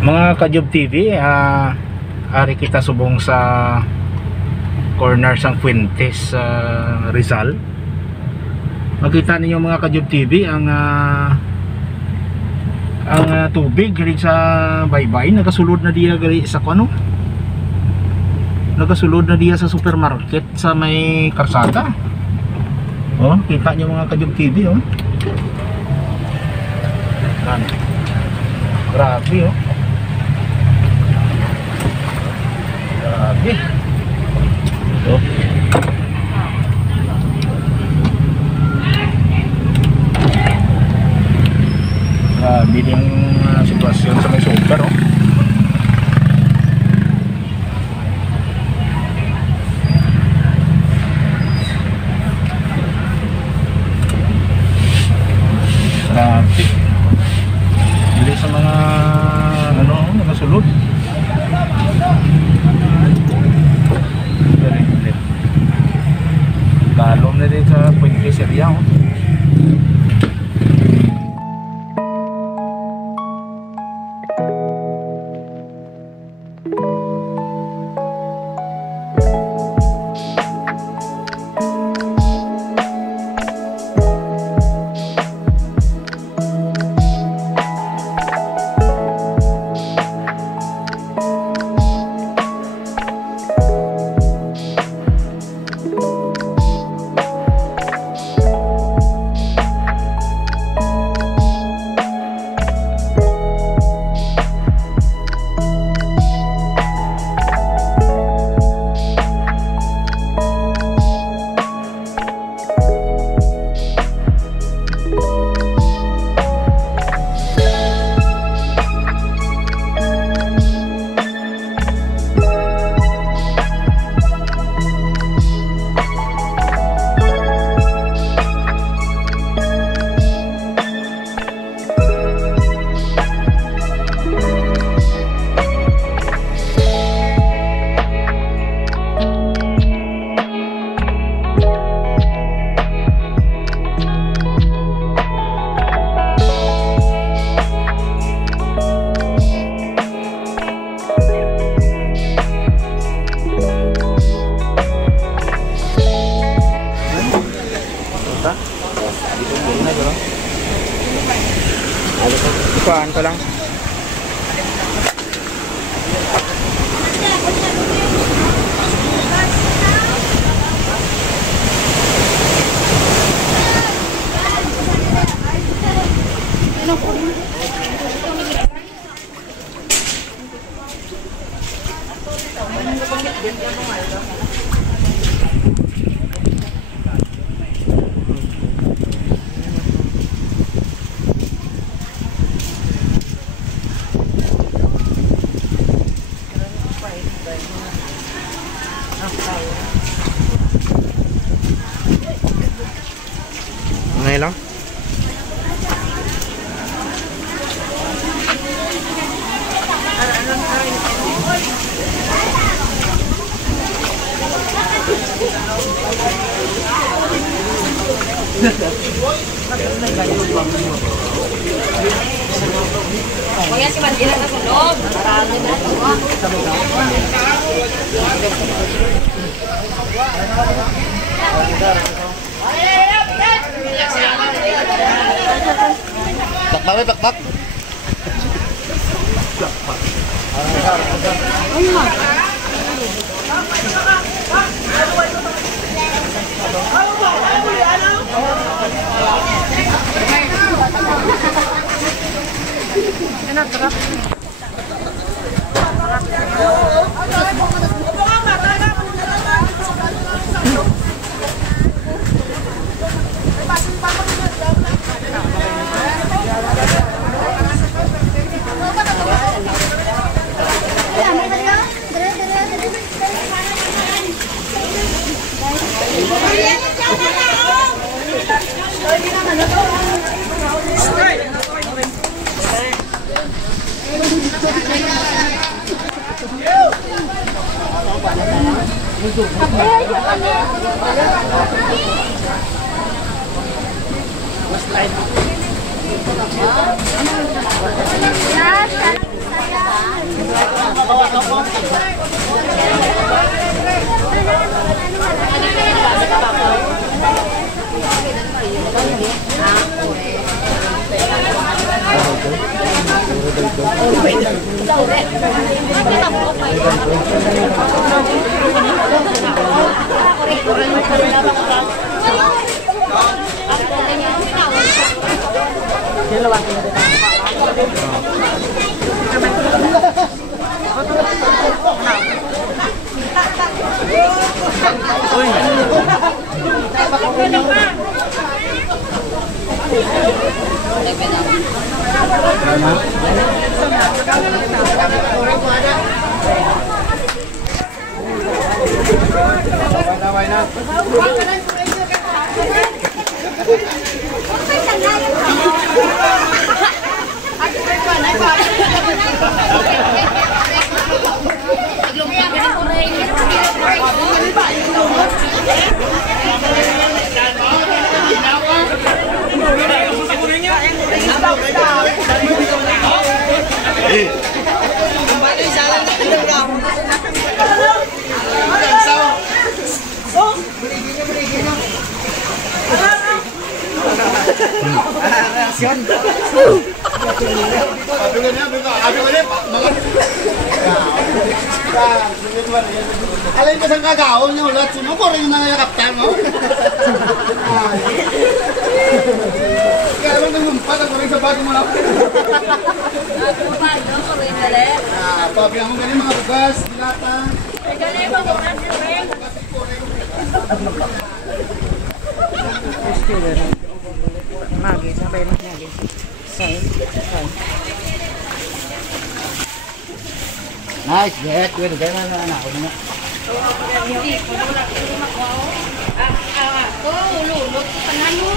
Mga Kajob TV, ari kita subong sa corner sang Fuentes, Rizal. Makita ninyo mga Kajob TV ang tubig gali sa baybay, nagasulod na diya gali sa kuno. Nagasulod na diya sa supermarket sa may karsada. Oh, kita niyo mga Kajob TV, oh. Yan. Grabe, oh. Grabe. Oh. Grabe din sitwasyon sa may super, oh. Grabe. Hindi sa mga nagasulod. Dalom na din sa Fuentes area, oh. Ikuan ko lang. Ngayon lang. Kuya si Mandila na sulog. Marami na ito. Bakbak, bakbak. Enak gerak. Mas Alay ka sang kagaon niyo ulat sumo ko rin na kaptan mo. Kaya naman nangumpat ako rin sa bago mo na. Pabilang mo ganyan mga bugas, dilata. Magi, sabay na magi. Say. Nice, get with the na ako na. Lulot ka na mo.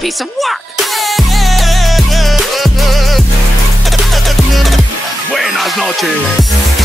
Piece of work. Buenas noches.